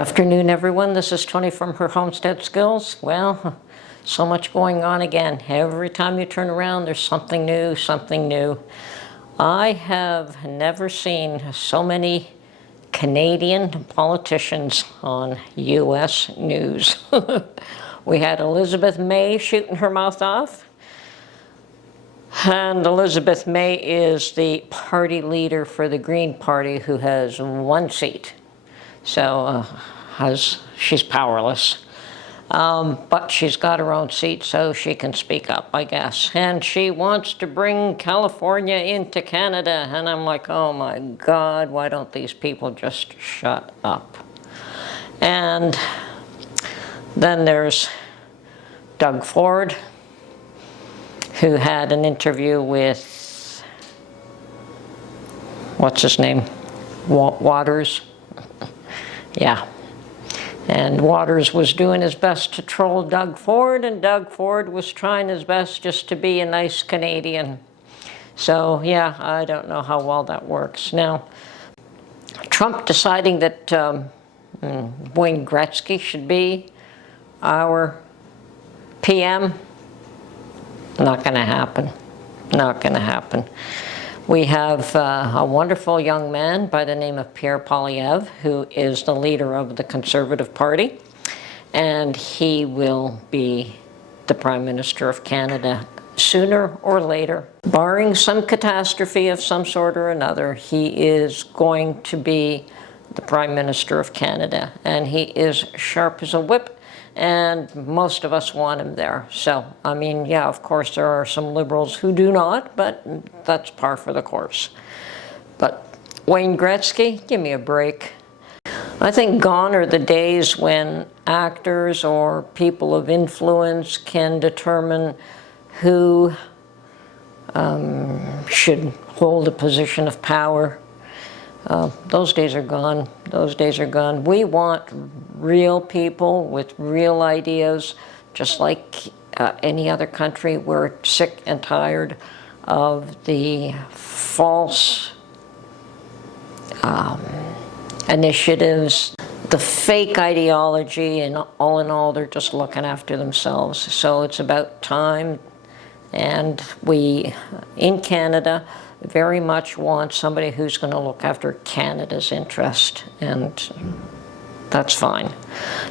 Afternoon, everyone. This is Tony from her Homestead Skills. Well, so much going on again. Every time you turn around, there's something new, something new. I have never seen so many Canadian politicians on U.S. news. We had Elizabeth May shooting her mouth off. And Elizabeth May is the party leader for the Green Party who has one seat. So she's powerless. But she's got her own seat, so she can speak up, I guess. And she wants to bring California into Canada. And I'm like, oh my God, why don't these people just shut up? And then there's Doug Ford, who had an interview with, what's his name? Waters. Yeah. And Waters was doing his best to troll Doug Ford, and Doug Ford was trying his best just to be a nice Canadian. So, yeah, I don't know how well that works. Now, Trump deciding that Wayne Gretzky should be our PM, not going to happen. Not going to happen. We have a wonderful young man by the name of Pierre Poilievre, who is the leader of the Conservative Party, and he will be the Prime Minister of Canada sooner or later. Barring some catastrophe of some sort or another, he is going to be the Prime Minister of Canada, and he is sharp as a whip, and most of us want him there. So, I mean, yeah, of course there are some liberals who do not, but that's par for the course. But Wayne Gretzky, give me a break. I think gone are the days when actors or people of influence can determine who should hold a position of power. Those days are gone. Those days are gone. We want real people with real ideas, just like any other country. We're sick and tired of the false initiatives, the fake ideology, and all in all, they're just looking after themselves. So it's about time, and we, in Canada, very much want somebody who's going to look after Canada's interest, and that's fine.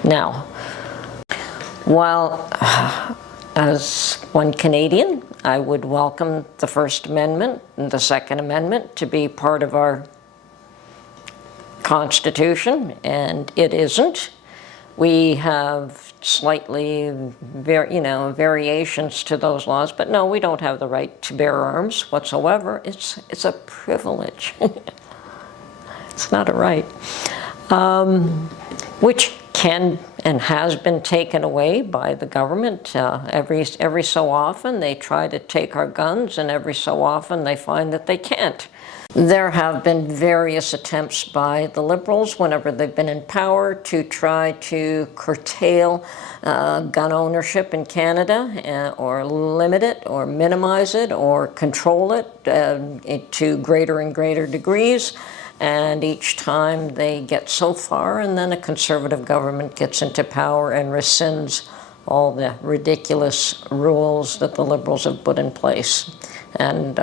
Now, while as one Canadian, I would welcome the First Amendment and the Second Amendment to be part of our Constitution, and it isn't. We have slightly, variations to those laws, but no, we don't have the right to bear arms whatsoever. It's a privilege. It's not a right, which can and has been taken away by the government. Every so often they try to take our guns, and every so often they find that they can't. There have been various attempts by the Liberals, whenever they've been in power, to try to curtail gun ownership in Canada, or limit it, or minimize it, or control it to greater and greater degrees. And each time they get so far, and then a Conservative government gets into power and rescinds all the ridiculous rules that the Liberals have put in place. And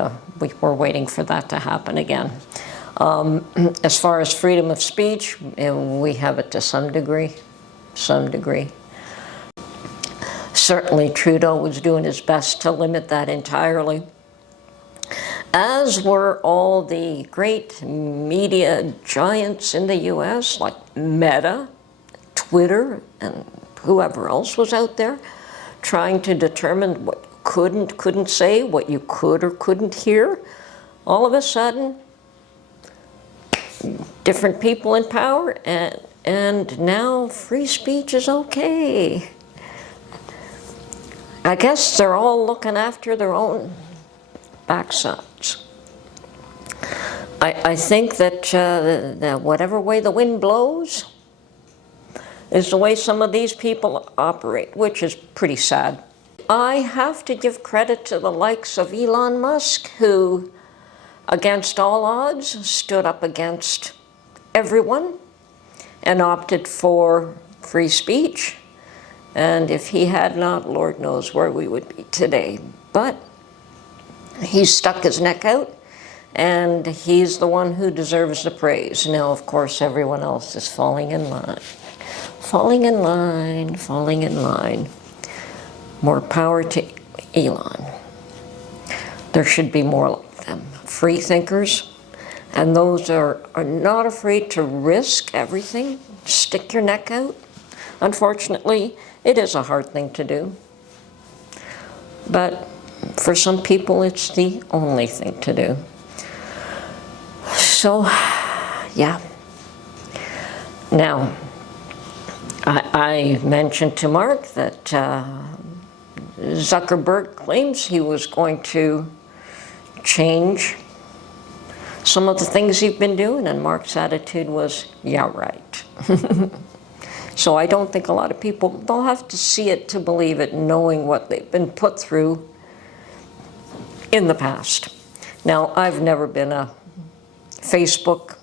we're waiting for that to happen again. As far as freedom of speech, we have it to some degree. Certainly Trudeau was doing his best to limit that entirely, as were all the great media giants in the US, like Meta, Twitter, and whoever else was out there, trying to determine what couldn't say, what you could or couldn't hear. All of a sudden, different people in power, and now free speech is okay. I guess they're all looking after their own backsides. I think that whatever way the wind blows is the way some of these people operate, which is pretty sad. I have to give credit to the likes of Elon Musk, who, against all odds, stood up against everyone and opted for free speech. And if he had not, Lord knows where we would be today. But he stuck his neck out, and he's the one who deserves the praise. Now, of course, everyone else is falling in line. Falling in line, falling in line. More power to Elon. There should be more like them. Free thinkers, and those are not afraid to risk everything, stick your neck out. Unfortunately, it is a hard thing to do. But for some people, it's the only thing to do. So, yeah. Now, I mentioned to Mark that Zuckerberg claims he was going to change some of the things he's been doing, and Mark's attitude was, yeah, right. So I don't think a lot of people, they'll have to see it to believe it, knowing what they've been put through in the past. Now, I've never been a Facebook.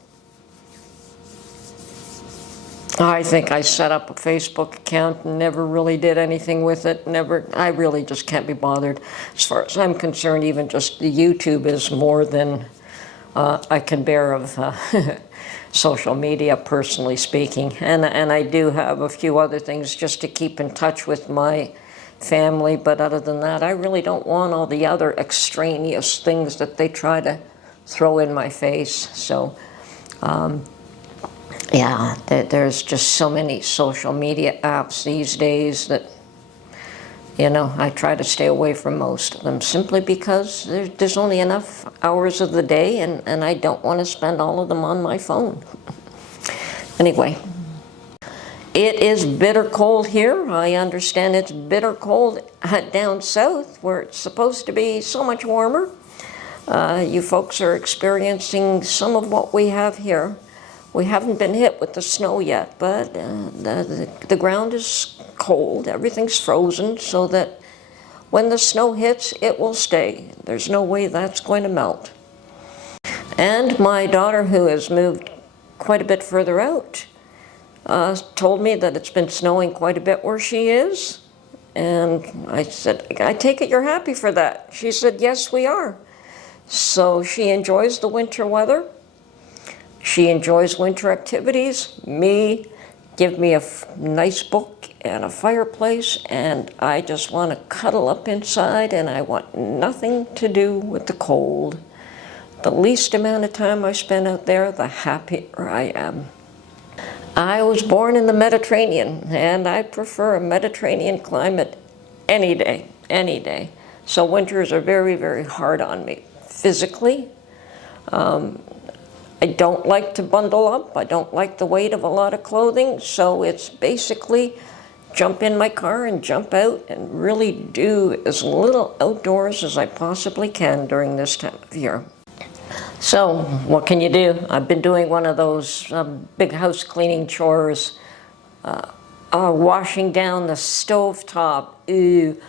I think I set up a Facebook account and never really did anything with it. I really just can't be bothered. As far as I'm concerned, even just the YouTube is more than I can bear of social media, personally speaking. And I do have a few other things just to keep in touch with my family, but other than that, I really don't want all the other extraneous things that they try to throw in my face. So, yeah, there's just so many social media apps these days that, you know, I try to stay away from most of them simply because there's only enough hours of the day, and I don't want to spend all of them on my phone. Anyway, it is bitter cold here. I understand it's bitter cold down south where it's supposed to be so much warmer. You folks are experiencing some of what we have here. We haven't been hit with the snow yet, but the ground is cold. Everything's frozen so that when the snow hits, it will stay. There's no way that's going to melt. And my daughter, who has moved quite a bit further out, told me that it's been snowing quite a bit where she is. And I said, I take it you're happy for that. She said, yes, we are. So she enjoys the winter weather. She enjoys winter activities. Me, give me a nice book and a fireplace, and I just want to cuddle up inside, and I want nothing to do with the cold. The least amount of time I spend out there, the happier I am. I was born in the Mediterranean, and I prefer a Mediterranean climate any day, any day. So winters are very, very hard on me physically. I don't like to bundle up. I don't like the weight of a lot of clothing. So it's basically jump in my car and jump out and really do as little outdoors as I possibly can during this time of year. So what can you do? I've been doing one of those big house cleaning chores, washing down the stovetop, ooh,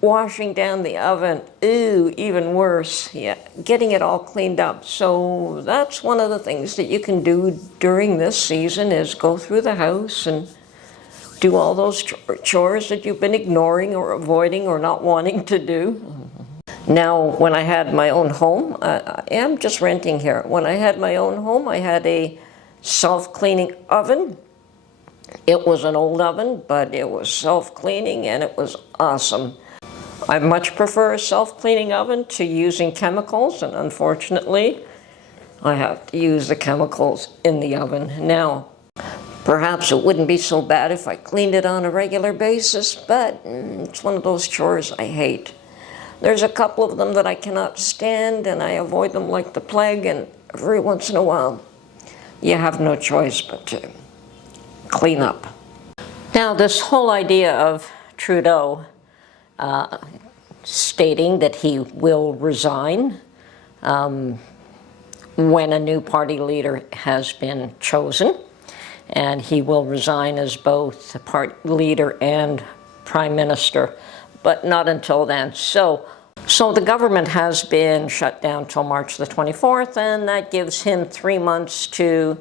washing down the oven, ooh, even worse, yeah, getting it all cleaned up. So that's one of the things that you can do during this season is go through the house and do all those chores that you've been ignoring or avoiding or not wanting to do. Now, when I had my own home, I am just renting here. When I had my own home, I had a self-cleaning oven. It was an old oven, but it was self-cleaning and it was awesome. I much prefer a self-cleaning oven to using chemicals, and unfortunately, I have to use the chemicals in the oven. Now, perhaps it wouldn't be so bad if I cleaned it on a regular basis, but it's one of those chores I hate. There's a couple of them that I cannot stand, and I avoid them like the plague, and every once in a while, you have no choice but to clean up. Now, this whole idea of Trudeau stating that he will resign when a new party leader has been chosen, and he will resign as both the party leader and prime minister, but not until then. So the government has been shut down till March the 24th, and that gives him 3 months to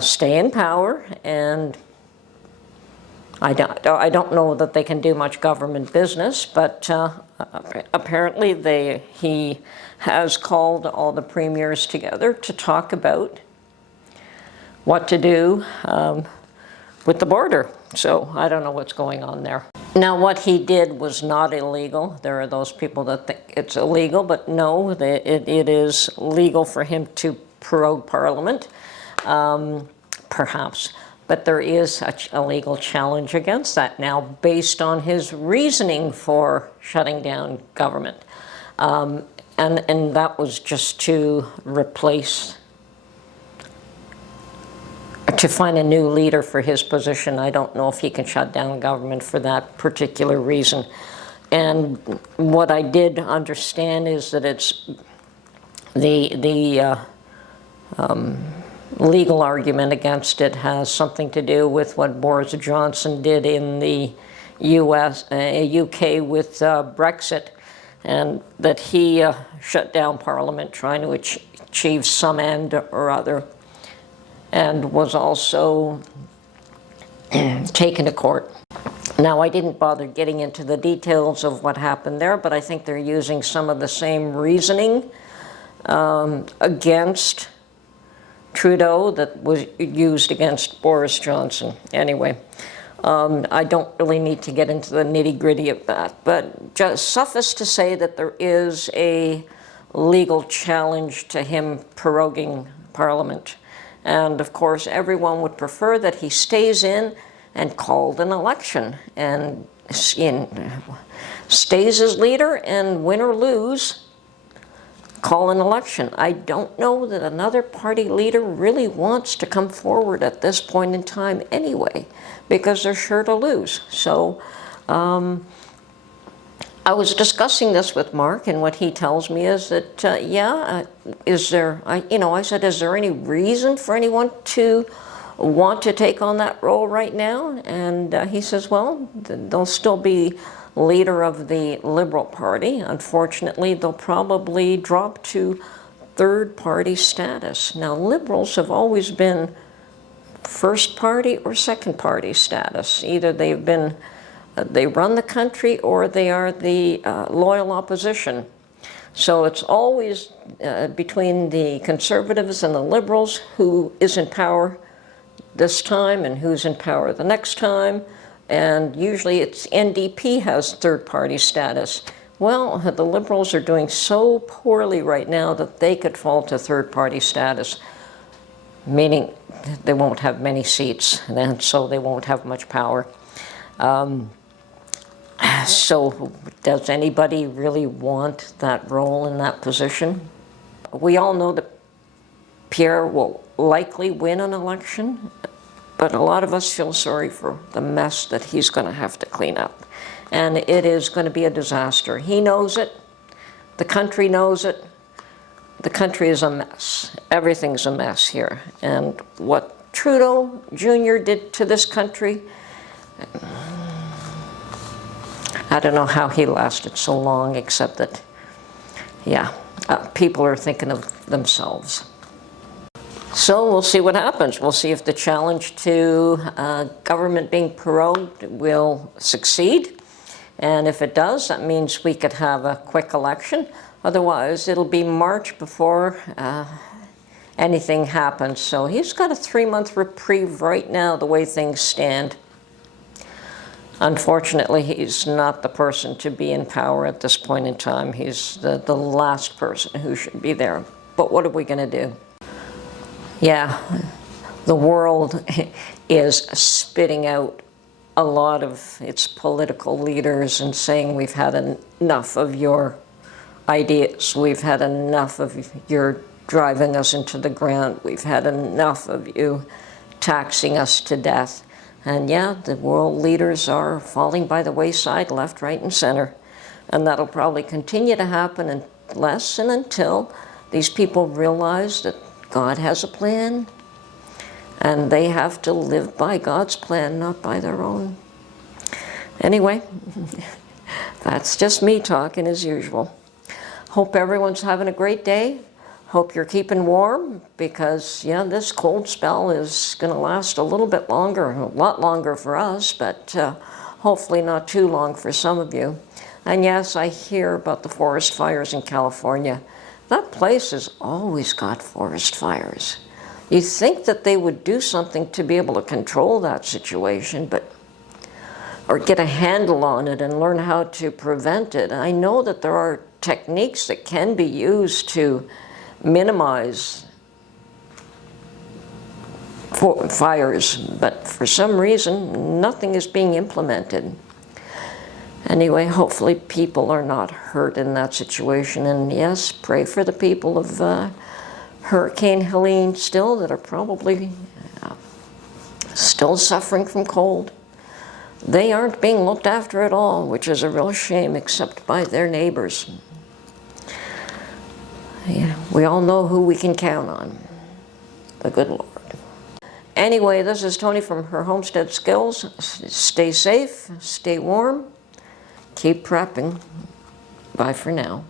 stay in power, and I don't know that they can do much government business, but apparently he has called all the premiers together to talk about what to do with the border. So I don't know what's going on there. Now, what he did was not illegal. There are those people that think it's illegal, but no, it is legal for him to prorogue Parliament, perhaps. But there is a legal challenge against that now, based on his reasoning for shutting down government. And that was just to find a new leader for his position. I don't know if he can shut down government for that particular reason. And what I did understand is that it's the legal argument against it has something to do with what Boris Johnson did in the UK with Brexit, and that he shut down Parliament trying to achieve some end or other, and was also taken to court. Now, I didn't bother getting into the details of what happened there, but I think they're using some of the same reasoning against Trudeau that was used against Boris Johnson. Anyway, I don't really need to get into the nitty-gritty of that, but just suffice to say that there is a legal challenge to him proroguing Parliament. And of course, everyone would prefer that he stays in and called an election and stays as leader, and win or lose, call an election. I don't know that another party leader really wants to come forward at this point in time anyway, because they're sure to lose. So I was discussing this with Mark, and what he tells me is that, I said, is there any reason for anyone to want to take on that role right now? And he says, well, they'll still be leader of the Liberal Party. Unfortunately, they'll probably drop to third party status. Now, Liberals have always been first party or second party status. Either they run the country, or they are the loyal opposition. So it's always between the Conservatives and the Liberals who is in power this time and who's in power the next time. And usually it's NDP has third-party status. Well, the Liberals are doing so poorly right now that they could fall to third-party status, meaning they won't have many seats, and so they won't have much power. So does anybody really want that role in that position? We all know that Pierre will likely win an election, but a lot of us feel sorry for the mess that he's going to have to clean up. And it is going to be a disaster. He knows it. The country knows it. The country is a mess. Everything's a mess here. And what Trudeau Jr. did to this country, I don't know how he lasted so long, except that, people are thinking of themselves. So we'll see what happens. We'll see if the challenge to government being prorogued will succeed. And if it does, that means we could have a quick election. Otherwise, it'll be March before anything happens. So he's got a 3-month reprieve right now, the way things stand. Unfortunately, he's not the person to be in power at this point in time. He's the last person who should be there. But what are we going to do? Yeah, the world is spitting out a lot of its political leaders and saying we've had enough of your ideas, we've had enough of your driving us into the ground, we've had enough of you taxing us to death. And yeah, the world leaders are falling by the wayside left, right, and center. And that'll probably continue to happen unless and until these people realize that God has a plan, and they have to live by God's plan, not by their own. Anyway, that's just me talking as usual. Hope everyone's having a great day. Hope you're keeping warm because, yeah, this cold spell is going to last a little bit longer, a lot longer for us, but hopefully not too long for some of you. And yes, I hear about the forest fires in California. That place has always got forest fires. You think that they would do something to be able to control that situation, or get a handle on it and learn how to prevent it. I know that there are techniques that can be used to minimize fires, but for some reason, nothing is being implemented. Anyway, hopefully people are not hurt in that situation. And yes, pray for the people of Hurricane Helene still that are probably still suffering from cold. They aren't being looked after at all, which is a real shame, except by their neighbors. Yeah, we all know who we can count on, the good Lord. Anyway, this is Tony from Her Homestead Skills. Stay safe, stay warm, keep prepping. Bye for now.